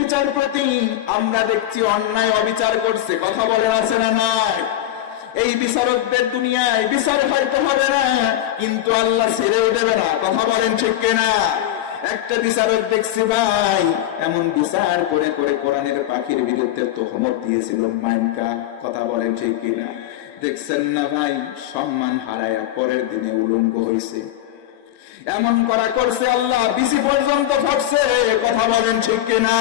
বিচারপতি আমরা দেখছি অন্যায় অবিচার করছে, কথা বলেন আছে না নাই? এই বিচারকদের দুনিয়ায় বিচার হয়তো হবে না, কিন্তু আল্লাহ ছেড়েও দেবে না, কথা বলেন ঠিক কিনা? একটা বিচারক দেখছি ভাই এমন বিচার করে করে কোরআনের পাখির বিরুদ্ধে তোহমত দিয়েছিল মাইনকা, কথা বলেন ঠিক কিনা? দেখছেন না ভাই, সম্মান হারায়া পরের দিনে উলঙ্গ হয়েছে। এমন করা করছে আল্লাহ বিসি পর্যন্ত ফাটছে, কথা বলেন ঠিক কিনা?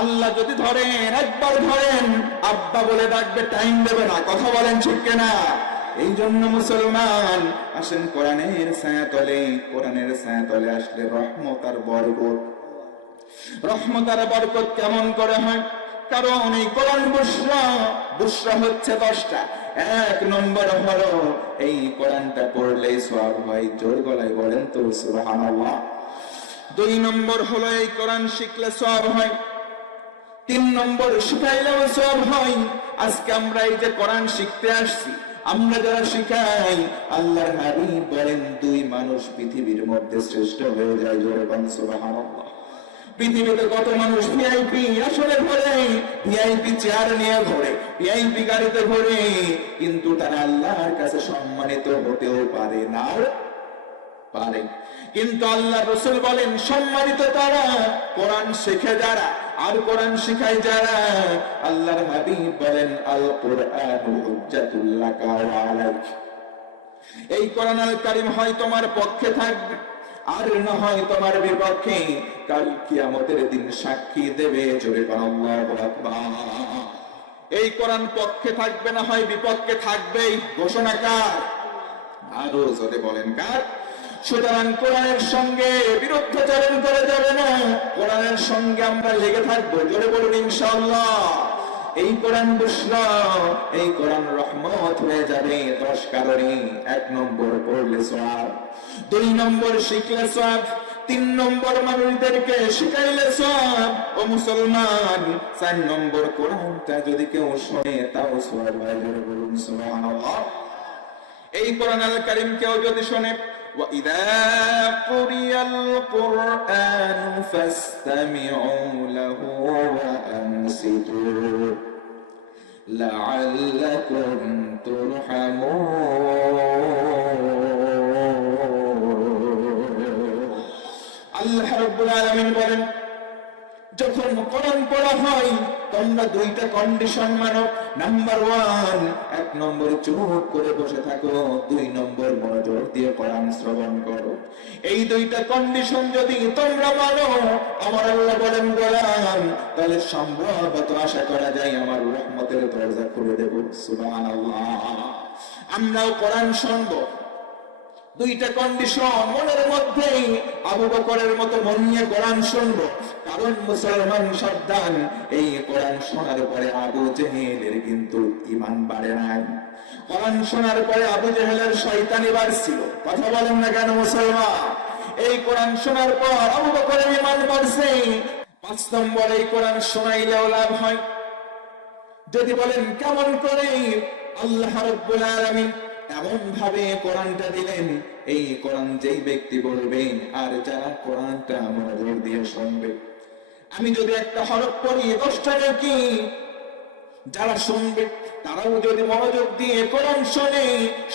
আল্লাহ যদি ধরেন, একবার ধরেন, আব্বা বলে ডাকবে, টাইম দেবে না, কথা বলেন ঠিক কিনা? এই জন্য মুসলমান আসেন কোরআনের ছায়াতলে, কোরআনের ছায়াতলে আসলে রহমত আর বরকত। রহমত আর বরকত কেমন করে হয়? কারণ এই কোরআন বুশরা, বুশরা হচ্ছে 10টা। 1 নম্বর হলো এই কোরআনটা পড়লেই সওয়াব হয়, জোর গলায় বলেন তো সুবহানাল্লাহ। 2 নম্বর হলো এই কোরআন শিখলে সওয়াব হয়। 3 নম্বর শিখাইলেও সওয়াব হয়। আজকে আমরা এই যে কোরআন শিখতে আসছি, আমরা যারা শিখাই, আল্লাহর হাবিব বলেন 2 মানুষ পৃথিবীর মধ্যে শ্রেষ্ঠ হয়ে যায়, জোরে বলেন সুবহানাল্লাহ। পৃথিবীতে কত মানুষ ভিআইপি আসলে ঘরে, ভিআইপি চেয়ার নিয়ে ঘরে, ভিআইপি গাড়িতে ঘরে, কিন্তু তারা আল্লাহর কাছে সম্মানিত হতেও পারে না, পারে। কিন্তু আল্লাহ রাসূল বলেন সম্মানিত তারা কোরআন শিখে যারা আর কোরআন শিখায় যারা। আল্লাহর হাবিব বলেন আল কুরআনু হুজ্জাতুল লাকা ওয়া আলাইক। এই কোরআন আল কারীম হয় তোমার পক্ষে থাকবে আর না হয় তোমার বিপক্ষে, কাল কিয়ামতের দিন সাক্ষী দেবে, জোরে বলেন আল্লাহু আকবার। এই কোরআন পক্ষে থাকবে না হয় বিপক্ষে থাকবেই, ঘোষণা কার? আরো জোরে বলেন কার? সুতরাং কোরআনের সঙ্গে বিরুদ্ধাচরণ করে যাবে না, কোরআনের সঙ্গে আমরা লেগে থাকবো, জোরে বলুন ইনশাআল্লাহ। এই কোরআন বুশরা, এই কোরআন রহমত হয়ে যাবে 10 কারণে। 1 নম্বর পড়লে সওয়াব, 2 নম্বর শিখলে সওয়াব, 3 নম্বর মানুষদেরকে শিখাইলে সওয়াব ও মুসলমান, 4 নম্বর কোরআনটা যদি কেউ শোনে তাও সওয়াব হয়, জোরে বলুন সুবহানাল্লাহ। এই কোরআন আল কারীম কেউ যদি শোনে, وَإِذَا قُرِئَ الْقُرْآنُ فَاسْتَمِعُوا لَهُ وَأَنصِتُوا لَعَلَّكُمْ تُرْحَمُونَ। আল্লাহ রাব্বুল আলামিন বলেন যখন কোরআন পড়া হয় তোমরা 2টা কন্ডিশন মানো। নাম্বার 1, 1 নম্বর চুপ করে বসে থাকো, 2 নম্বর মনোযোগ দিয়ে কোরআন শ্রবণ করো। এই 2টা কন্ডিশন যদি তোমরা মানো, আমার আল্লাহ বলেন গোলাম, তাহলে সম্ভবত আশা করা যায় আমার রহমতের দরজা খুলে দেব, সুবহানাল্লাহ। আমরাও কোরআন শুনবো, 2টা কন্ডিশন মনের মধ্যে, আবু বকরের মতো মন নিয়ে কোরআন শুনবো। কারণ মুসলমান সাবধান, এই কোরআন শোনার পরে আবু জেহেলের কিন্তু ঈমান বাড়ে নাই। কোরআন শোনার পরে আবু জেহেলের শয়তানি বাড়ছিল, কথা বলেন না কেন মুসলমান? এই কোরআন শোনার পর আবু বকরের ঈমান বাড়ছে। 5 নম্বর, এই কোরআন শোনাইলেও লাভ হয়। যদি বলেন কেমন করে? আল্লাহ রাব্বুল আলামিন এমন ভাবে কোরআনটা দিলেন, এই কোরআন যেই ব্যক্তি বলবেন আর যারা কোরআনটা মনোযোগ দিয়ে শুনবে, আমি যদি একটা হরফ পড়ি 10টা নাকি, যারা শুনবে তারাও যদি মনোযোগ দিয়ে কোরআন শোনে,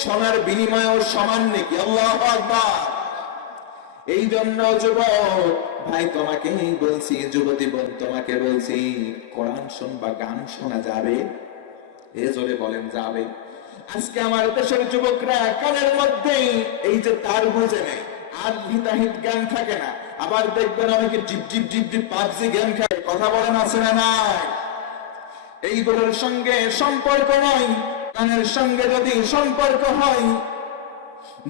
শোনার বিনিময়েও সমান নাকি, আল্লাহু আকবার। এই জন্য যুবক ভাই তোমাকে বলছি, যুবতী বোন তোমাকে বলছি, কোরআন শুনবা, গান শোনা যাবে? এ জোরে বলেন যাবে? আজকে আমার দেশের যুবকরা কানের মধ্যে এই যে তার বুঝে নেই, আর হিতাহিত জ্ঞান থাকে না। আবার দেখবেন অনেকে জিপ জিপ জিপ জিপ পাবজি গেম খেলে, কথা বলেন আছে না নাই? এইগুলোর সঙ্গে সম্পর্ক নয়, কানের সঙ্গে যদি সম্পর্ক হয়,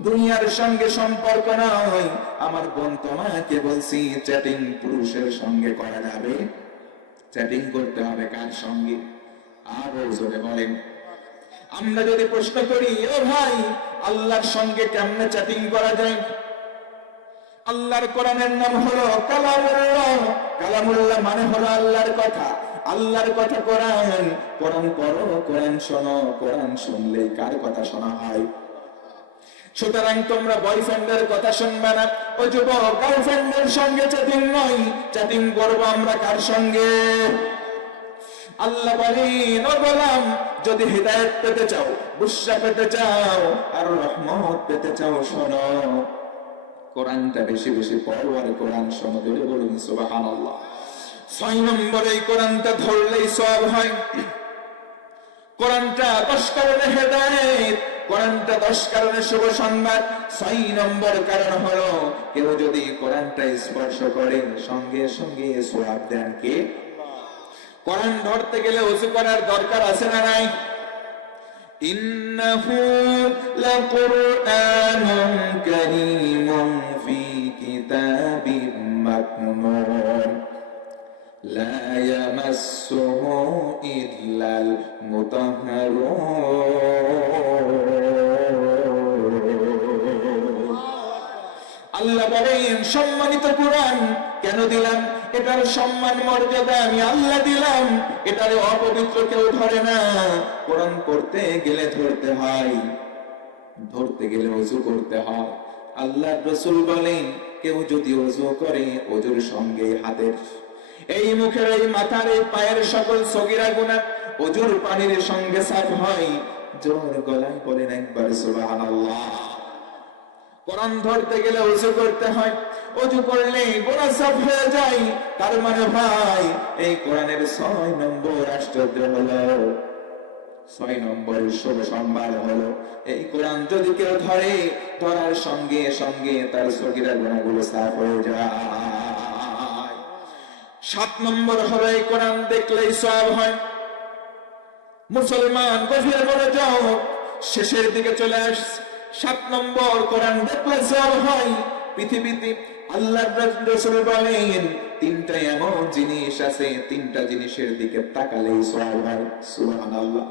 দুনিয়ার সঙ্গে সম্পর্ক নয়। আমার বোন তোমাকে বলছি, চ্যাটিং পুরুষের সঙ্গে করা যাবে? চ্যাটিং করতে হবে কার সঙ্গে? আরো জোরে বলেন। আমরা যদি প্রশ্ন করি, ও ভাই আল্লাহর সঙ্গে কেমনে চ্যাটিং করা যায়? আল্লাহর কোরআনের নাম হলো কালামুল্লাহ। কালামুল্লাহ মানে হলো আল্লাহর কথা। আল্লাহর কথা কোরআন। কোরআন পড়ো, কোরআন শোনো, কোরআন শুনলে কার কথা শোনা হয়? সুতরাং তোমরা বয়ফ্রেন্ডের কথা শুনবে না। ও যুবক, গার্লফ্রেন্ডের সঙ্গে চ্যাটিং নয়, চ্যাটিং করবো আমরা কার সঙ্গে? আল্লাহ বলেন, ও গোলাম, যদি হিদায়াত পেতে চাও, বুশরা পেতে চাও, আর রহমত পেতে চাও, শোনো, কোরআনটা বেশি বেশি পড়ো আর কোরআন শোনো। ধরে বলুন সুবহানাল্লাহ। 6 নম্বরে কোরআনটা ধরলেই সওয়াব হয়। কোরআনটা 10 কারণে হেদায়েত, কোরআনটা 10 কারণে শুভ সংবাদ। 6 নম্বর কারণ হলো, কেউ যদি কোরআনটা স্পর্শ করে সঙ্গে সঙ্গে সওয়াব দেন কে? কোরআন ধরতে গেলে ওযু করার দরকার আছে না নাই? ইন্নাহু লাকুরআনুন কারীমুন ফি কিতাবিম মাকনুন লা ইয়ামাসসুহু ইল্লাল মুতাহহারুন। আল্লাহ বলেন, সম্মানিত কোরআন কেন দিলাম? এটার সম্মান মর্যাদা আমি আল্লাহ দিলাম। এটার অপবিত্র কেউ ধরে না। কোরআন পড়তে গেলে ধরতে হয়, ধরতে গেলে ওযু করতে হয়। আল্লাহর রাসূল বলেন, কেউ যদি ওযু করে, ওযুর সঙ্গে হাতের, এই মুখের, এই মাথার, এই পায়ের সকল সগীরা গুনাহ ওযুর পানির সঙ্গে সাফ হয়। জোর গলায় বলেন একবার সুবহানাল্লাহ। কোরআন ধরতে গেলে ওযু করতে হয়, ওযু করলে গুনাহ সাফ হয়ে যায়। তার মানে ভাই, এই কোরআনের 6 নম্বর আশ্চর্য হলো, 6 নম্বর শুভ সংবাদ হলো, এই কোরআন যদি কেউ ধরে, ধরার সঙ্গে সঙ্গে তার সগীরা গুনাহগুলো সাফ হয়ে যায়। 7 নম্বর হলো, এই কোরআন দেখলেই সওয়াব হয়। মুসলমান গভীর মনোযোগ, শেষের দিকে চলে আসছে। 7 নম্বর, কোরআন দেখলে সওয়াব হয়। পৃথিবীতে আল্লাহর রাসূল বলেন, 3টা এমন জিনিস আছে, 3টা জিনিসের দিকে তাকালেই সওয়াব হয়। সুবহানাল্লাহ।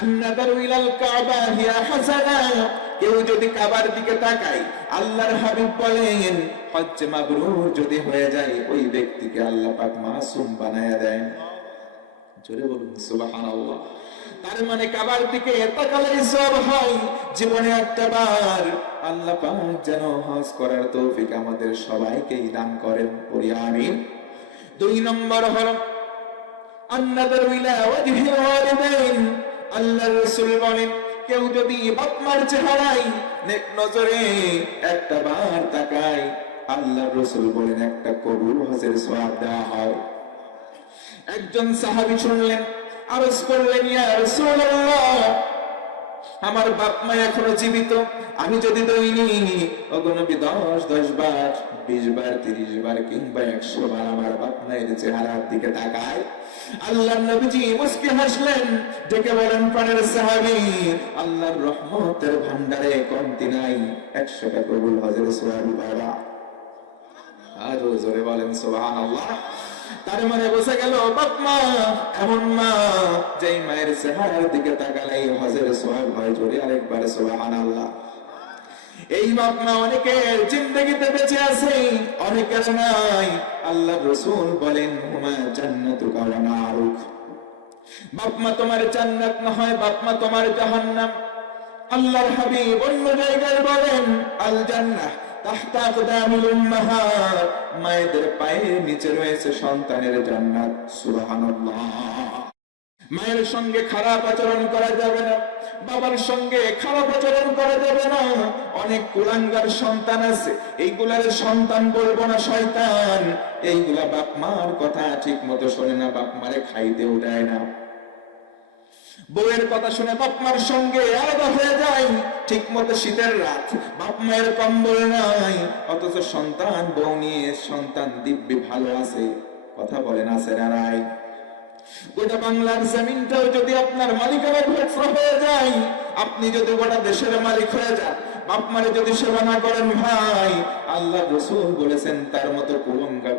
আন-নাযারু ইলাল কাবা হিয়া হাসানা, কেউ যদি কাবার দিকে তাকায়, আল্লাহর হাবিব বলেন, হজ্জ মাবরুর যদি হয়ে যায়, ওই ব্যক্তিকে আল্লাহ পাক মাসুম বানায়া দেন। জোরে বলুন সুবহানাল্লাহ। তার মানে কাবার দিকে তাকালেই সওয়াব হয়। জীবনে একটা বার আল্লাহ পাক যেন হজ করার তৌফিক আমাদের সবাইকেই দান করেন, পড়ি আমিন। 2 নম্বর হলো, আন-নাযারু ইলা ওয়াজহিল ওয়ালিদাইন, আল্লাহর রাসূল বলেন, কেউ যদি বাপ মার চেহারায় নেক নজরে একটা বার তাকায়, আল্লাহর রাসূল বলেন একটা কবুল হজের সওয়াব দেওয়া হয়। একজন সাহাবী শুনলেন, আরজ করলেন, ইয়া রাসূলুল্লাহ, আমার বাপ মা এখনো জীবিত, আমি যদি দৈনিক অগণবী 10 বার, 20 বার, 30 বার কিংবা 100 বার আমার বাপ মায়ের চেহারার দিকে তাকাই, আল্লাহর নবীজি মুস্কি হাসলেন, ডেকে বলেন, প্রাণের সাহাবী, আল্লাহর রহমতের ভান্ডারে কমতি নাই, 100টা কবুল হজের সওয়াব পাবা। আরো জোরে বলেন সুবহানাল্লাহ। তার মানে বোঝা গেল, বাপ মা এমন মা, যেই মায়ের চেহারার দিকে তাকালেই হজের সওয়াব হয়। জোরে আরেকবার সুবহানাল্লাহ। এই বাপ মা অনেকের জিন্দেগিতে বেঁচে আছে, অনেকের নাই। আল্লাহর রাসূল বলেন, হুমা জান্নাতুকা ওয়া নারুক, বাপ মা তোমার জান্নাত না হয়, বাপ মা তোমার জাহান্নাম। আল্লাহর হাবিব অন্য জায়গায় বলেন, আল জান্নাহ তাহতা আকদামিল উম্মাহাত, মায়েদের পায়ের নিচে রয়েছে সন্তানের জান্নাত। সুবহানাল্লাহ। মায়ের সঙ্গে খারাপ আচরণ করা যাবে না, বাবার সঙ্গে খারাপ আচরণ করা যাবে না। অনেক কুলাঙ্গার সন্তান আছে, এইগুলার সন্তান বলবো না শয়তান। এইগুলা বাপ মার কথা ঠিক মতো শোনে না, বাপ মারে খাইতেও দেয় না। বউয়ের কথা শুনে বাপ মার সঙ্গে আলাদা হয়ে যায়। ঠিক মতো শীতের রাত, বাপ মায়ের কম্বল নাই, অথচ সন্তান বউ নিয়ে সন্তান দিব্যি ভালো আছে। কথা বলেন আছে না নাই? গোটা বাংলার জমিনটাও যদি আপনার মালিকানার হয়ে যায়, আপনি যদি গোটা দেশের মালিক হয়ে যান, বাপ মারে যদি সেবা না করেন, ভাই, আল্লাহ রাসূল বলেছেন তার মতো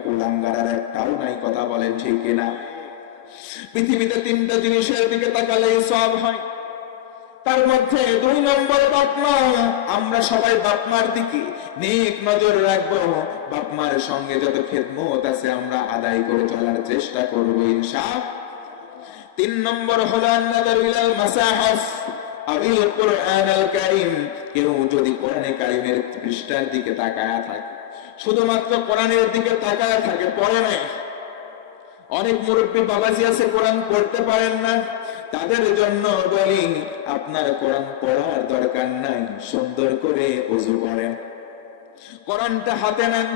কুলাঙ্গার আর একটাও নাই। কথা বলেন ঠিক কিনা? পৃথিবীতে 3টা জিনিসের দিকে তাকালেই সওয়াব হয়। তার মধ্যে 2 নম্বর বাপ মা। আমরা সবাই বাপ মার দিকে নেক নজর রাখবো। বাপ মার সঙ্গে যত খেদমত আছে আমরা আদায় করে চলার চেষ্টা করবো ইনশাআল্লাহ। 3 নম্বর হলো আন-নাযারু ইলাল মাসাহিফ, আবিল কোরআন আল কারীম, কেউ যদি কোরআনে কারীমের পৃষ্ঠার দিকে তাকায়া থাকে, শুধুমাত্র কোরআনের দিকে তাকায়া থাকে, পড়ে নাই। অনেক মুরব্বী বাবাজি আছে কোরআন পড়তে পারেন না, তাদের জন্য বলি আপনার কোরআন পড়ার দরকার নাই, সুন্দর করে ওযু করেন, কোরআনটা হাতে নেন,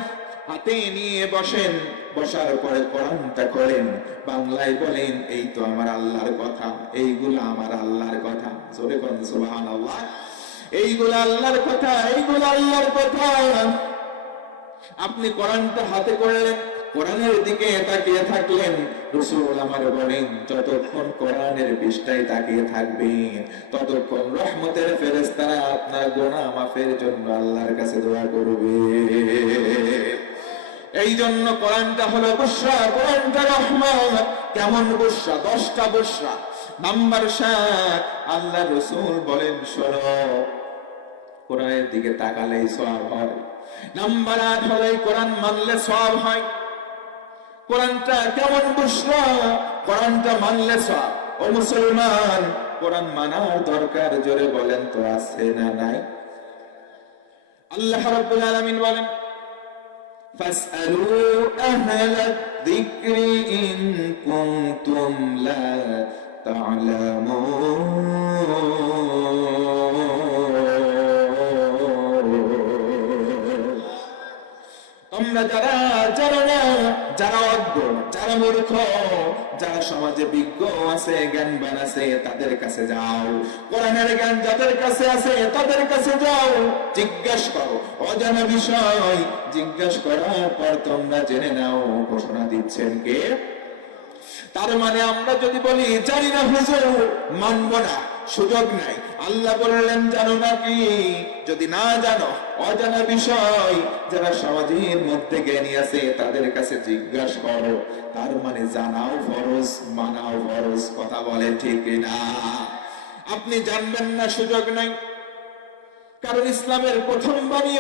হাতে নিয়ে বসেন, বসার পরে কোরআনটা করেন, বাংলায় বলেন এই তো আমার আল্লাহর কথা, এইগুলা আমার আল্লাহর কথা, জোরে বলেন সুবহানাল্লাহ। এইগুলা আল্লাহর কথা, এইগুলা আল্লাহর কথা। আপনি কোরআনটা হাতে করলেন, কোরআনের দিকে তাকিয়ে থাকলেন, রাসূল আমার বলেন যতক্ষণ কোরআনের পৃষ্ঠায় তাকিয়ে থাকবেন ততক্ষণ রহমতের ফেরেশতারা আপনার গুনাহ মাফের জন্য আল্লাহর কাছে দোয়া করবে। এই জন্য কোরআনটা হলো বুশরা, কোরআনটা রহমত। কেমন বুশরা? 10টা বুশরা। নাম্বার 7, আল্লাহ রাসূল বলেন শোনো, কোরআনের দিকে তাকালেই সওয়াব হয়। নাম্বার 8 হলো কোরআন মানলে সওয়াব হয়। কোরআনটা কেমন বুশরা? কোরআনটা মানলে সওয়াব। ও মুসলমান, কোরআন মানার দরকার জোরে বলেন তো আছে না নাই? আল্লাহ রাব্বুল আলামিন বলেন ফাসআলু আহলাদ যিকরি ইন কুনতুম লা তা'লামুন। তোমরা যারা জানো না, যারা অজ্ঞ, যারা মূর্খ, যারা সমাজে বিজ্ঞ আছে, জ্ঞানবান আছে, তাদের কাছে যাও। কোরআনের জ্ঞান যাদের কাছে আছে তাদের কাছে যাও, জিজ্ঞেস করো অজানা বিষয়, জিজ্ঞেস করার পর তোমরা জেনে নাও। ঘোষণা দিচ্ছেন কে? তার মানে আমরা যদি বলি জানি না হুজুর, মানব না, সুযোগ নাই। আল্লাহ বললেন জানো নাকি? যদি না জানো অজানা বিষয়, যারা সমাজের মধ্যে জ্ঞানী আছে তাদের কাছে জিজ্ঞাসা করো। তার মানে জানাও ফরজ, মানাও ফরজ। কথা বলেন ঠিক না? আপনি জানবেন না, সুযোগ নাই, কারণ ইসলামের প্রথম বাণী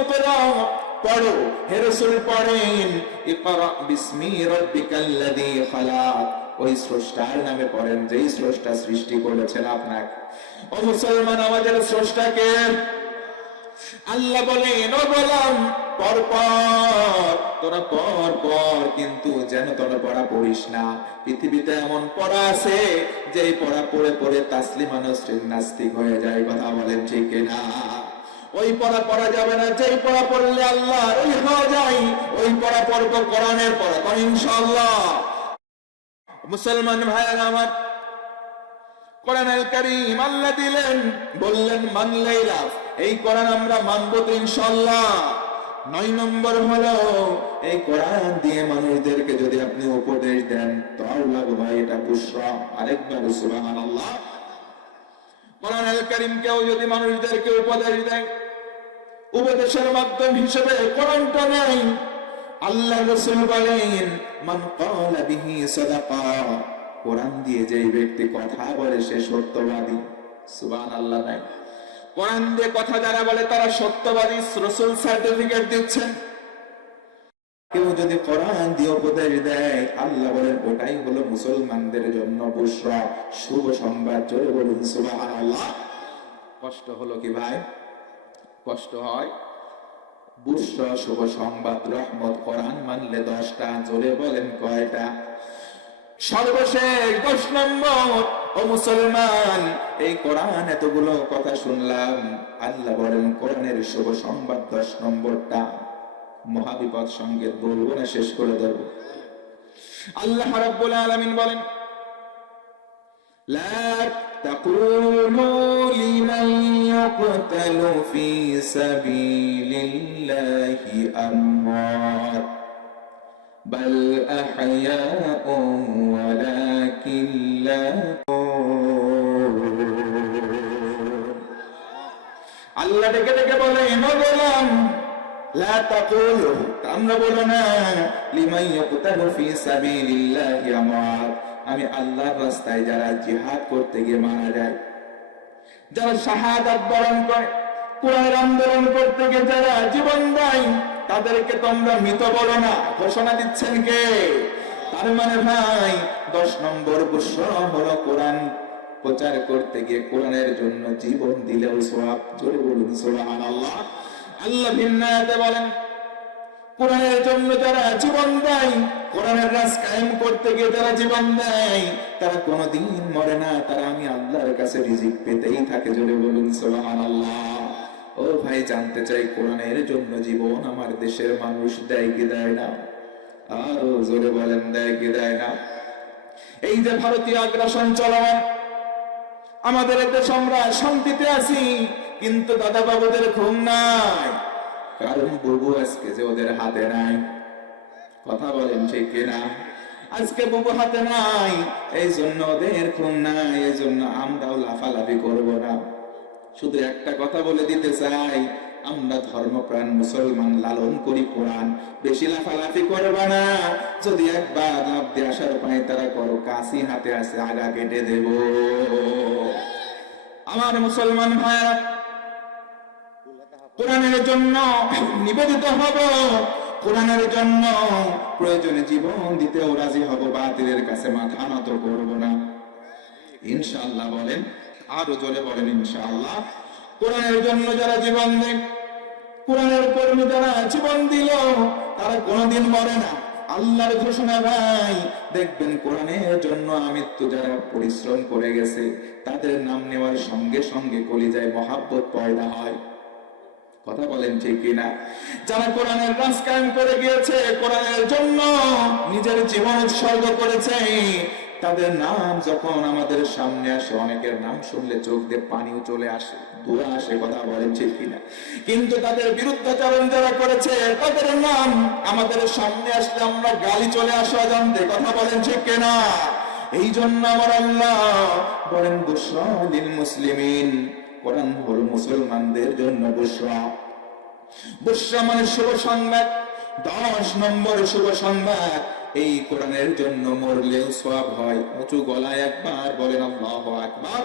পড়ো। হে রাসূল পড়েন ইকরা বিসমি রাব্বিকাল্লাযী খালাক, ওই স্রষ্টার নামে পড়েন যেই স্রষ্টা সৃষ্টি করেছেন আপনাকে। ও মুসলমান, আমাদের স্রষ্টাকে আল্লাহ বলেন ও গোলাম তোরা পর কিন্তু যেন তোরা পড়া পড়িস না। পৃথিবীতে এমন পড়া আছে যে পড়া পড়ে পড়ে তাসলিমা নসরিন নাস্তিক হয়ে যায়। কথা বলেন ঠিক না? ওই পড়া পড়া যাবে না, যেই পড়া পড়লে আল্লাহ ওই হয়ে যায়, ওই পড়া পড়ব কোরআনের পড়া, কারণ ইনশাআল্লাহ। মুসলমান ভাইরা আমার, কোরআনুল কারীম আল্লাহ দিলেন, বললেন মানলেই লাভ। এই কোরআন আমরা মানব তো ইনশাআল্লাহ। 9 নম্বর হলো এই কোরআন দিয়ে মানুষদেরকে যদি আপনি উপদেশ দেন তাও লাভ হয়, এটা বুশরা। আরেকবার সুবহানাল্লাহ। কোরআনুল কারীম কেউ যদি মানুষদেরকে উপদেশ দেয়, উপদেশের মাধ্যম হিসেবে কোরআনটা নেই। আল্লাহ রাসূল বলেন মান ক্বালা বিহি সাদাকা, কোরআন দিয়ে যে ব্যক্তি কথা বলে সে সত্যবাদী। সুবহানাল্লাহ। নাই কোরআন দিয়ে কথা যারা বলে তারা সত্যবাদী, রাসূল সার্টিফিকেট দিচ্ছেন। কেউ যদি কোরআন দিয়ে উপদেশ দেয়, আল্লাহ বলেন ওটাই হলো মুসলমানদের জন্য বুশরা, শুভ সংবাদ। জোরে বলুন সুবহানাল্লাহ। কষ্ট হলো কি ভাই? কষ্ট হয়। বুশরা শুভ সংবাদ, রহমত। কোরআন মানলে 10টা। জোরে বলেন কয়টা? সর্বশেষ 10 নম্বর। ও মুসলমান, এই কোরআন এতগুলো কথা শুনলাম, আল্লাহ বলেন কোরআনের শুভ সংবাদ 10 নম্বরটা মহাবিপদ সঙ্গে বলবো না, শেষ করে দেব। আল্লাহ রাব্বুল আলামিন বলেন লা তাকুলু লিমান ইয়াকতালু ফি সাবিলিল্লাহি আমওয়াত বাল আহয়াউন ওয়ালাকিন লা। আল্লাহ ডেকে ডেকে বলে হে গোলাম লা তাকুলু, আমরা বলো না লিমান ইয়াকতালু ফি সাবিলিল্লাহি আমওয়াত, আমি আল্লাহর রাস্তায় যারা জিহাদ করতে গিয়ে মারা যায়, যারা শাহাদাত বরণ করে, কোরআনের আন্দোলন করতে গিয়ে যারা জীবন দেয়, তাদেরকে তোমরা মৃত বলো না। ঘোষণা দিচ্ছেন কে? তার মানে ভাই 10 নম্বর বুশরা হলো কোরআন প্রচার করতে গিয়ে কোরআনের জন্য জীবন দিলেও সওয়াব। জোরে বলুন সুবহানাল্লাহ। আল্লাহ ভিন্ন আয়াতে বলেন, কোরআনের জন্য যারা জীবন দেয়, কোরআনের রাজ কায়েম করতে গিয়ে যারা জীবন দেয়, তারা কোনোদিন মরে না, তারা আমি আল্লাহর কাছে রিজিক পেতেই থাকে। জোরে বলুন সুবহানাল্লাহ। ও ভাই, জানতে চাই কোরআনের জন্য জীবন আমার দেশের মানুষ দেয় কি দেয় না? আরো জোরে বলেন, দেয় কি দেয় না? এই যে ভারতীয় আগ্রাসন চলমান, আমাদের দেশ আমরা শান্তিতে আছি, কিন্তু দাদা বাবুদের ঘুম নাই, কারণ বুবু আজকে যে ওদের হাতে নাই। কথা বলেন ঠিক কিনা? আজকে বুবু হাতে নাই, এই জন্য ওদের ঘুম নাই, এই জন্য আমরাও লাফালাফি করবো না। শুধু একটা কথা বলে দিতে চাই, আমরা ধর্মপ্রাণ মুসলমান, লালন করি কোরআন, বেশি লাফালাফি করবা না। যদি একবার লাফ দিয়ে আসার পায় তারা করো, কাশি হাতে আছে, আগা কেটে দেব। আমার মুসলমান ভাইরা, কোরআনের জন্য নিবেদিত হব, কোরআনের জন্য প্রয়োজনে জীবন দিতেও রাজি হব, বাতিলের কাছে মাথা নত করব না, ইনশাআল্লাহ। বলেন, আরো জোরে বলেন ইনশাআল্লাহ। কোরআনের জন্য যারা জীবন দেন, কোরআনের কর্মী যারা জীবন দিল, তারা কোনোদিন মরে না। আল্লাহর ঘোষণা ভাই, দেখবেন কোরআনের জন্য আমৃত্যু যারা পরিশ্রম করে গেছে, তাদের নাম নেওয়ার সঙ্গে সঙ্গে কলিজায় মহাব্বত পয়দা হয়। কথা বলেন ঠিক কিনা? যারা কোরআনের রাজ কায়েম করে গিয়েছে, কোরআনের জন্য নিজের জীবন উৎসর্গ করেছে, তাদের নাম যখন আমাদের সামনে আসে, অনেকের নাম শুনলে চোখ দিয়ে পানিও চলে আসে, দোয়া আসে। কথা বলেন ঠিক কিনা? কিন্তু তাদের বিরুদ্ধাচরণ যারা করেছে, তাদের নাম আমাদের সামনে আসলে আমরা গালি চলে আসে অজান্তে। কথা বলেন ঠিক কিনা? এই জন্য আমার আল্লাহ বলেন, বুশরা লিল মুসলিমিন, কোরআন হলো মুসলমানদের জন্য বুশরা। বুশরা মানে শুভ সংবাদ। 10 নম্বর শুভ সংবাদ, এই কোরআনের জন্য মরলেও সওয়াব হয়। উঁচু গলায় একবার বলেন আল্লাহু আকবার।